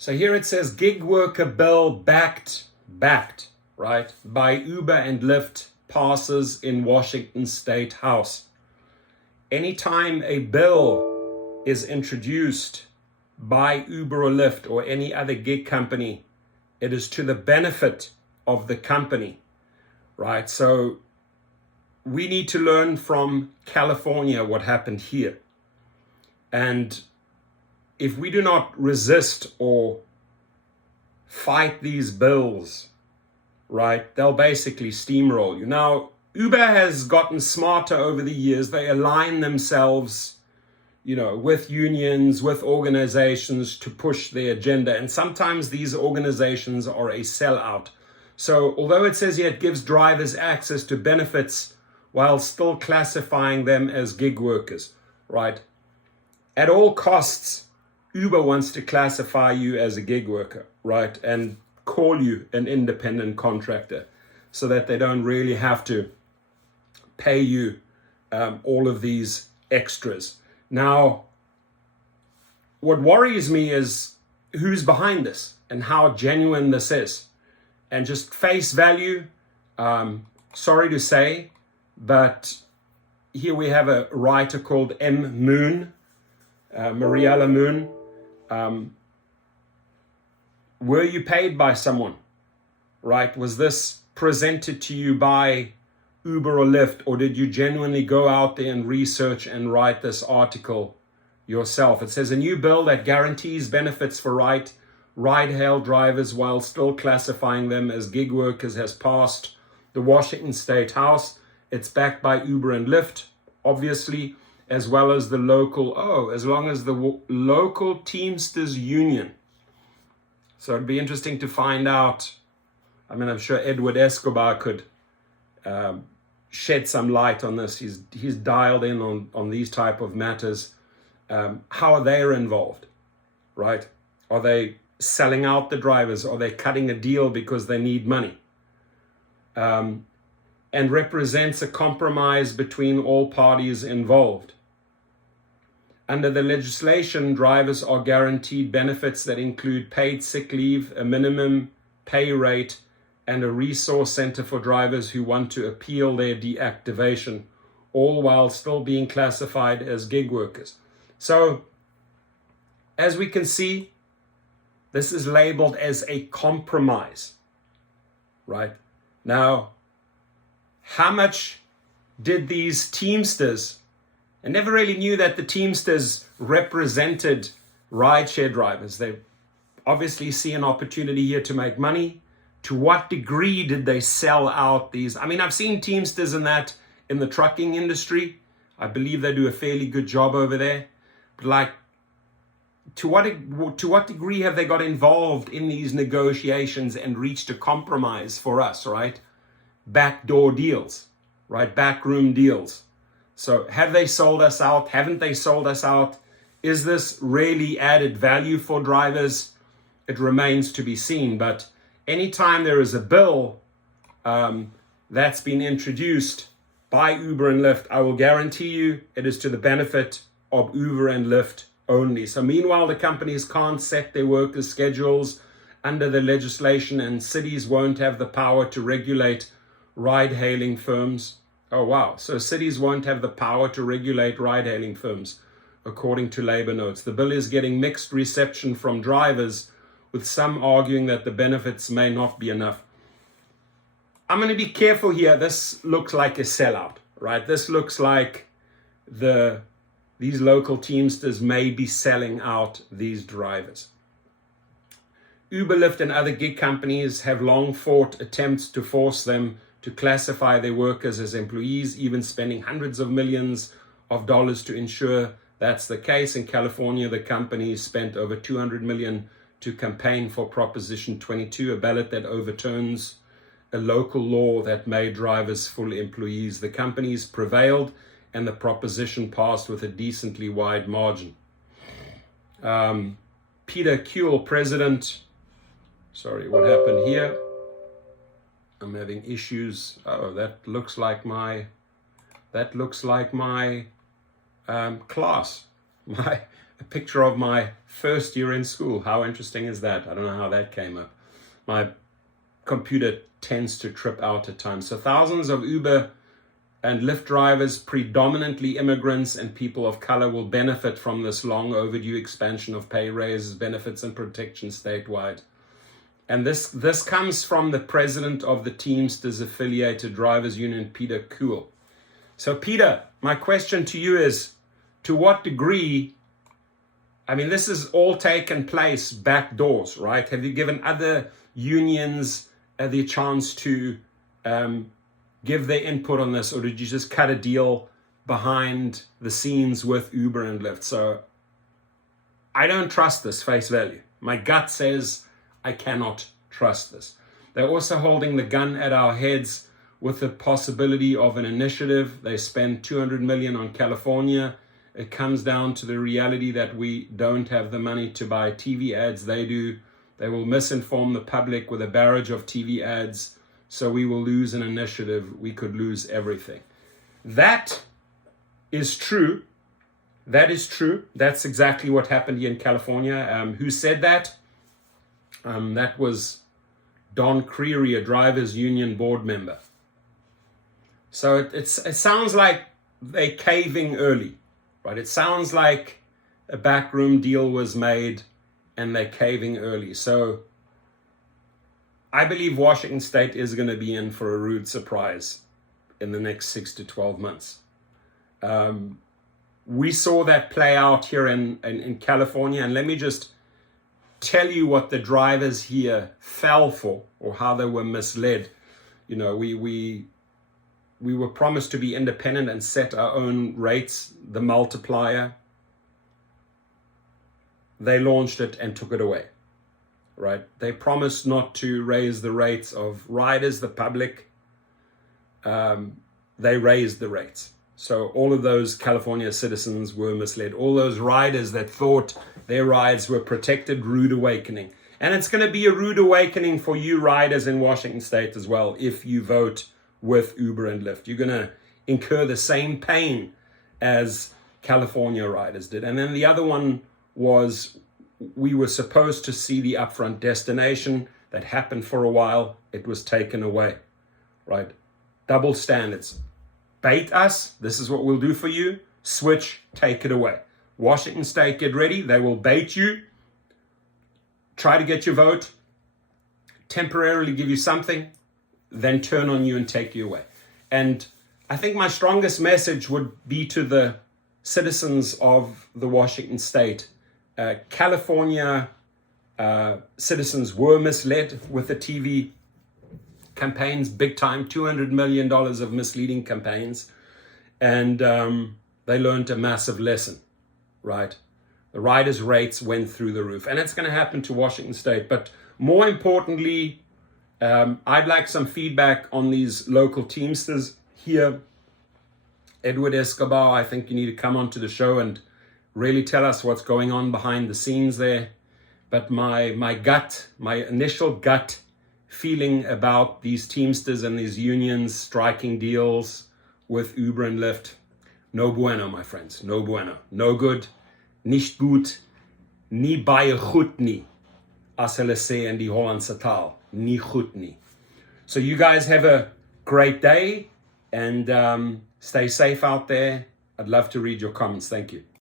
So here it says gig worker bill backed, right, by Uber and Lyft passes in Washington State House. Anytime a bill is introduced by Uber or Lyft or any other gig company, it is to the benefit of the company, right? So we need to learn from California what happened here. And if we do not resist or fight these bills, right, they'll basically steamroll you. Now, Uber has gotten smarter over the years. They align themselves, with unions, with organizations to push their agenda. And sometimes these organizations are a sellout. So although it says here it gives drivers access to benefits while still classifying them as gig workers, right? At all costs, Uber wants to classify you as a gig worker, right? And call you an independent contractor so that they don't really have to pay you all of these extras. Now, what worries me is who's behind this and how genuine this is. And just face value, sorry to say, but here we have a writer called M. Moon, Mariella Moon. Were you paid by someone, right? Was this presented to you by Uber or Lyft, or did you genuinely go out there and research and write this article yourself? It says a new bill that guarantees benefits for ride-hail drivers while still classifying them as gig workers has passed the Washington State House. It's backed by Uber and Lyft, obviously, as well as the local Teamsters Union. So it'd be interesting to find out. I mean, I'm sure Edward Escobar could shed some light on this. He's dialed in on these type of matters. How are they involved, right? Are they selling out the drivers? Are they cutting a deal because they need money? And represents a compromise between all parties involved. Under the legislation, drivers are guaranteed benefits that include paid sick leave, a minimum pay rate, and a resource center for drivers who want to appeal their deactivation, all while still being classified as gig workers. So, as we can see, this is labeled as a compromise, right? Now, how much did these Teamsters, I never really knew that the Teamsters represented rideshare drivers. They obviously see an opportunity here to make money. To what degree did they sell out these? I mean, I've seen Teamsters in the trucking industry. I believe they do a fairly good job over there. But to what degree have they got involved in these negotiations and reached a compromise for us, right? Backdoor deals, right? Backroom deals. So have they sold us out? Haven't they sold us out? Is this really added value for drivers? It remains to be seen. But anytime there is a bill that's been introduced by Uber and Lyft, I will guarantee you it is to the benefit of Uber and Lyft only. So meanwhile, the companies can't set their workers' schedules under the legislation, and cities won't have the power to regulate ride-hailing firms. Oh, wow. So cities won't have the power to regulate ride-hailing firms, according to labor notes. The bill is getting mixed reception from drivers, with some arguing that the benefits may not be enough. I'm going to be careful here. This looks like a sellout, right? This looks like these local Teamsters may be selling out these drivers. Uber, Lyft, and other gig companies have long fought attempts to force them to classify their workers as employees, even spending hundreds of millions of dollars to ensure that's the case. In California, the companies spent over $200 million to campaign for Proposition 22, a ballot that overturns a local law that made drivers full employees. The companies prevailed, and the proposition passed with a decently wide margin. Peter Kuehl, president. Sorry, what happened here? I'm having issues. Oh, that looks like my class. a picture of my first year in school. How interesting is that? I don't know how that came up. My computer tends to trip out at times. So thousands of Uber and Lyft drivers, predominantly immigrants and people of color, will benefit from this long overdue expansion of pay raises, benefits, and protection statewide. And this comes from the president of the Teamsters affiliated drivers union, Peter Kuhl. So Peter, my question to you is, to what degree, I mean, this has all taken place back doors, right? Have you given other unions the chance to give their input on this, or did you just cut a deal behind the scenes with Uber and Lyft? So I don't trust this face value. My gut says I cannot trust this. They're also holding the gun at our heads with the possibility of an initiative. They spend $200 million on California. It comes down to the reality that we don't have the money to buy TV ads. They do. They will misinform the public with a barrage of TV ads. So we will lose an initiative. We could lose everything. That is true. That is true. That's exactly what happened here in California. Who said that? That was Don Creary, a drivers union board member. So it sounds like they're caving early, right? It sounds like a backroom deal was made and they're caving early. So I believe Washington State is going to be in for a rude surprise in the next 6 to 12 months. We saw that play out here in California, and let me just tell you what the drivers here fell for, or how they were misled. You know, we were promised to be independent and set our own rates, the multiplier. They launched it and took it away. Right? They promised not to raise the rates of riders, the public. They raised the rates. So all of those California citizens were misled. All those riders that thought their rides were protected, rude awakening. And it's going to be a rude awakening for you riders in Washington State as well if you vote with Uber and Lyft. You're going to incur the same pain as California riders did. And then the other one was, we were supposed to see the upfront destination. That happened for a while. It was taken away, right? Double standards. Bait us. This is what we'll do for you. Switch, take it away. Washington State, get ready. They will bait you. Try to get your vote. Temporarily give you something. Then turn on you and take you away. And I think my strongest message would be to the citizens of the Washington State. California citizens were misled with the TV campaigns, big time, $200 million of misleading campaigns. And they learned a massive lesson, right? The riders' rates went through the roof. And it's going to happen to Washington State. But more importantly, I'd like some feedback on these local Teamsters here. Edward Escobar, I think you need to come onto the show and really tell us what's going on behind the scenes there. But my initial gut feeling about these Teamsters and these unions striking deals with Uber and Lyft, no bueno, my friends, no bueno. No good, nicht gut, nie baie goed nie, as hulle sê in die Hollandse taal, nie goed nie. So you guys have a great day and stay safe out there. I'd love to read your comments. Thank you.